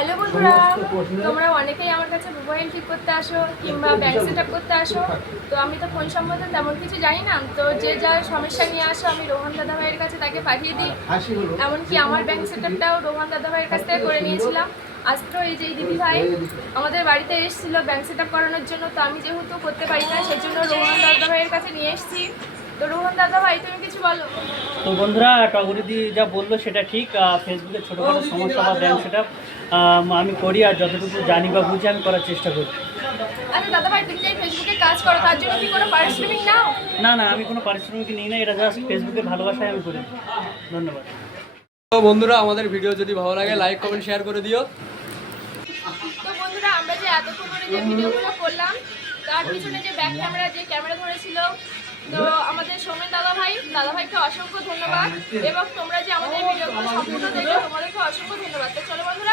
Hello বন্ধুরা, তোমরা অনেকেই আমার কাছে মোবাইল ঠিক করতে আসো কিংবা ব্যাংক সেট আপ করতে আসো। তো আমি তো ফোন সম্বন্ধে তেমন কিছু জানি না, তো যে যার সমস্যা নিয়ে আসো আমি রোহন দাদা ভাইয়ের কাছে তাকে পাঠিয়ে দিই। এমনকি আমার ব্যাংক সেট আপটাও রোহন দাদা ভাইয়ের কাছ থেকে করে নিয়েছিলাম। আজ তো এই যে দিদি ভাই আমাদের বাড়িতে এসেছিল ব্যাংক সেট আপ করানোর জন্য, তো আমি যেহেতু করতে পারি না সেই জন্য রোহন দাদা ভাইয়ের কাছে নিয়ে এসেছি। তো রোহন দাদা ভাই তুমি কিছু বলো। তো বন্ধুরা, টগরিদি যা বললো সেটা ঠিক। ফেসবুকে ছোটোখাটো সমস্যা বা ব্যাংক সেট আমি করি, আর যতটুকু জানি বা বুঝি আমি করার চেষ্টা করি। আচ্ছা দাদা ভাই, তুমি যে ফেসবুকে কাজ করো তার জন্য কি কোনো পারিশ্রমিক নাও? না না, আমি কোনো পারিশ্রমিক নিই না, এটা জাস্ট ফেসবুকের ভালোবাসায় আমি করি। ধন্যবাদ। তো বন্ধুরা, আমাদের ভিডিও যদি ভালো লাগে লাইক কমেন্ট শেয়ার করে দিও। তো বন্ধুরা, আমরা যে এতক্ষণ ধরে যে ভিডিওগুলো করলাম তার পিছনে যে ব্যাক ক্যামেরা যে ক্যামেরা ধরেছিল, তো আমাদের সৌমেন দাদাভাইকে অসংখ্য ধন্যবাদ। এবং তোমরা যে আমাদের ভিডিওগুলো সম্পূর্ণ দেখলে তোমাদেরকে অসংখ্য ধন্যবাদ। তো চলো বন্ধুরা।